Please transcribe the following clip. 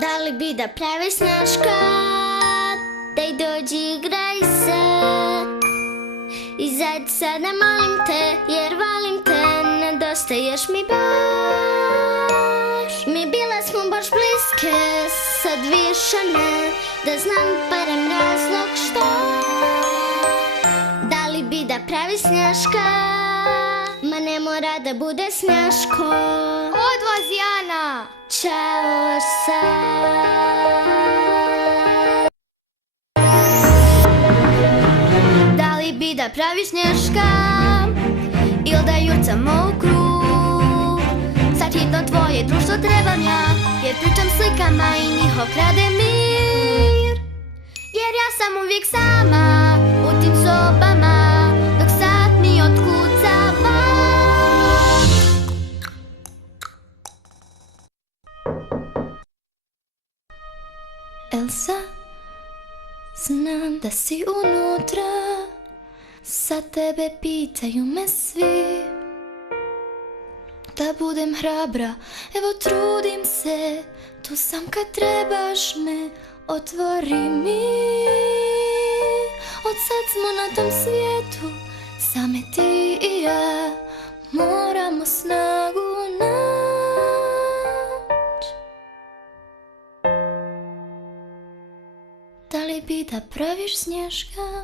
Da li bi da pravi Snježka, daj dođi igraj se. Izađi sada molim te, jer volim te, nedostaješ mi baš. Mi bile smo baš bliske, sad više ne, da znam barem razlog što. Da li bi da pravi Snježka, ma ne mora da bude Snješko. Odvozi Ana! Ćao sad. Da li bi da pravi Snješka, il da jurcamo u krug? Sad hitno tvoje društvo trebam ja, jer pričam slikama i njihov krade mir. Jer ja sam uvijek sama u tim sobama, dok sat mi otkucava. Elsa, znam da si unutra, sad tebe pitaju me svi. Da budem hrabra, evo trudim se, tu sam kad trebaš me, otvori mi. Od sad smo na tom svijetu, same ti i ja, moramo snagu naći. Da li bi da praviš Snježka?